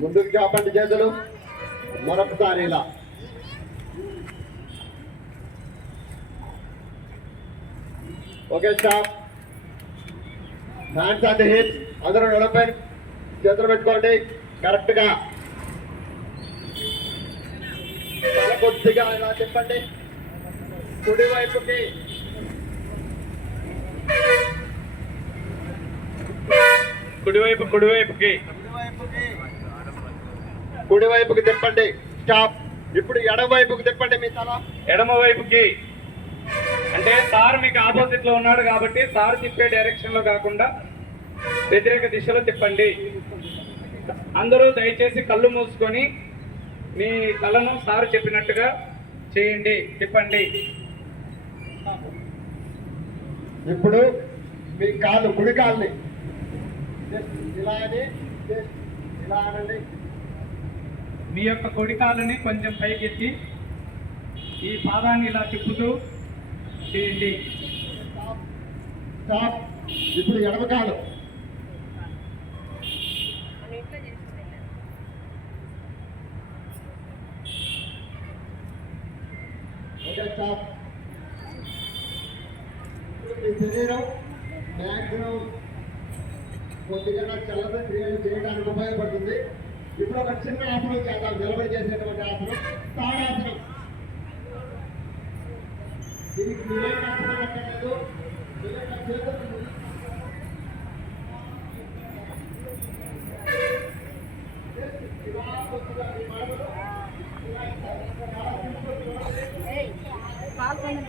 ముందుకు చాపండి చేతులు. మరొకసారి ఇలా. Okay stop. Hands on the hip. అందరూ నడపై చేతులు పెట్టుకోండి కరెక్ట్ గా. తల కొద్దిగా ఇలా చెప్పండి కుడి వైపుకి. కుడివైపుకి తిప్పండి. స్టాప్. ఇప్పుడు ఎడమ వైపుకి తిప్పండి మీ తల. ఎడమ వైపుకి అంటే సార్ మీకు ఆపోజిట్ లో ఉన్నాడు కాబట్టి సార్ తిప్పే డైరెక్షన్ లో కాకుండా వ్యతిరేక దిశలో తిప్పండి. అందరూ దయచేసి కళ్ళు మూసుకొని మీ తలను సార్ చెప్పినట్టుగా చేయండి, తిప్పండి. ఇప్పుడు మీ కాలు కుడి కాలుని ఇలా అని ఇలా అనండి. మీ యొక్క కుడి కాలుని కొంచెం పైకెత్తి ఈ పాదాన్ని ఇలా తిప్పుతూ చేయండి. స్టాప్. ఇప్పుడు ఎడమ కాలు. Okay stop. మీ శరీరం మ్యాక్సిమం కొద్దిగా చల్లగా క్రియలు చేయడానికి ఉపయోగపడుతుంది. ఇప్పుడు ఒక చిన్న ఆసనం చేద్దాం. నిలబడి చేసేటువంటి ఆసనం తాడాసనం. దీనికి నిలబడి ఆసనం అక్కర్లేదు. పాల్గొన్న